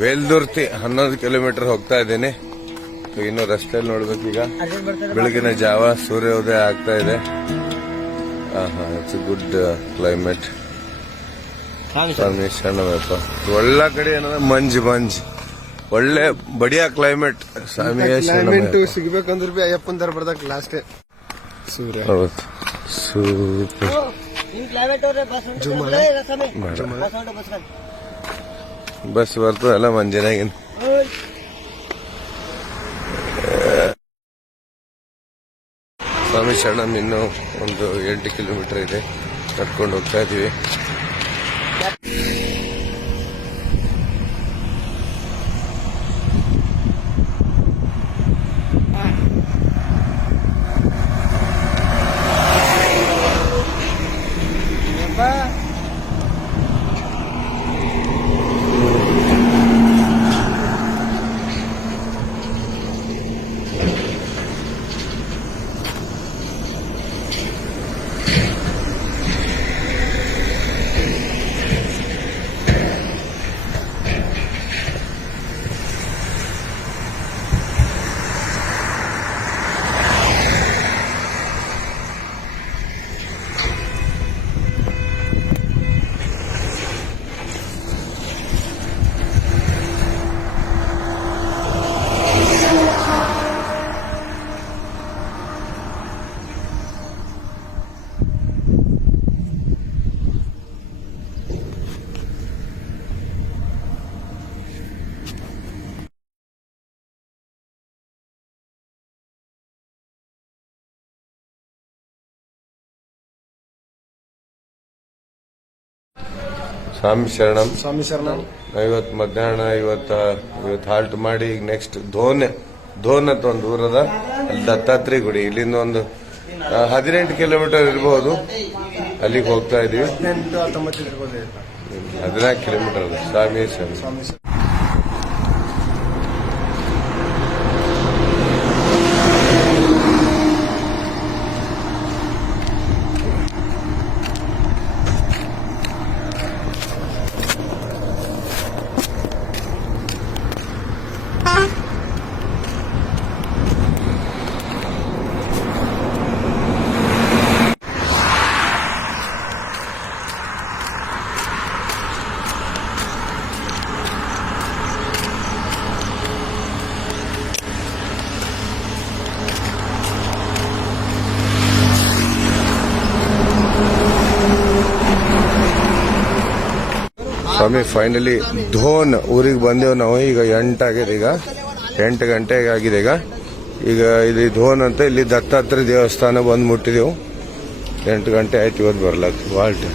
ವೇಲ್ದುರ್ತಿ 11 kilometre ಹೋಗ್ತಾ ಇದ್ದೇನೆ. ಇನ್ನು ರಸ್ತೆಯಲ್ಲಿ ನೋಡ್ಬೇಕು. ಈಗ ಬೆಳಗಿನ ಜಾವ ಸೂರ್ಯೋದಯ ಆಗ್ತಾ ಇದೆ. It's good climate. Swami Sharanappa. ಒಳ್ಳೆ ಕಡೆ ಏನಂದ್ರೆ ಮಂಜ್ ಒಳ್ಳೆ ಬಡಿಯಾ ಕ್ಲೈಮೇಟ್. ಸ್ವಾಮಿ ಸಿಗ್ಬೇಕಂದ್ರೆ ಬಿ ಅಯ್ಯಪ್ಪನ ದರ್ ಬರ್ದಾಗ ಲಾಸ್ಟ್ ಹೌದು. ಸೂಪರ್. ಬಸ್ ಬರ್ತದಲ್ಲ ಮಂಜಿನಾಗಿನ. ಸ್ವಾಮಿ ಶರಣಂ ಇನ್ನೂ ಒಂದು 8 ಕಿಲೋಮೀಟರ್ ಇದೆ. ನಡ್ಕೊಂಡು ಹೋಗ್ತಾ ಇದೀವಿ. ಸ್ವಾಮಿ ಶರಣಂ. ಇವತ್ತು ಮಧ್ಯಾಹ್ನ ಇವತ್ತು ಹಾಲ್ಟ್ ಮಾಡಿ ಈಗ ನೆಕ್ಸ್ಟ್ ಧೋನ್ ಅಂತ ಒಂದು ಊರದ ದತ್ತಾತ್ರೇಯ ಗುಡಿ. ಇಲ್ಲಿಂದ ಒಂದು 18 ಕಿಲೋಮೀಟರ್ ಇರಬಹುದು. ಅಲ್ಲಿಗೆ ಹೋಗ್ತಾ ಇದೀವಿ. 14 ಕಿಲೋಮೀಟರ್. ಸ್ವಾಮಿ ಶರಣಂ. ಸ್ವಾಮಿ ಫೈನಲಿ ಧೋನ್ ಊರಿಗೆ ಬಂದೇವು ನಾವು. ಈಗ 8 ಆಗಿದೆ. ಈಗ 8 ಗಂಟೆ ಆಗಿದೆ. ಈಗ ಇಲ್ಲಿ ಧೋನ್ ಅಂತ ಇಲ್ಲಿ ದತ್ತಾತ್ರೇಯ ದೇವಸ್ಥಾನ ಬಂದು ಮುಟ್ಟಿದೆವು. 8 ಗಂಟೆ ಆಯ್ತು ಇವತ್ತು ಬರ್ಲಾಕ. ವಾಲ್ಟ್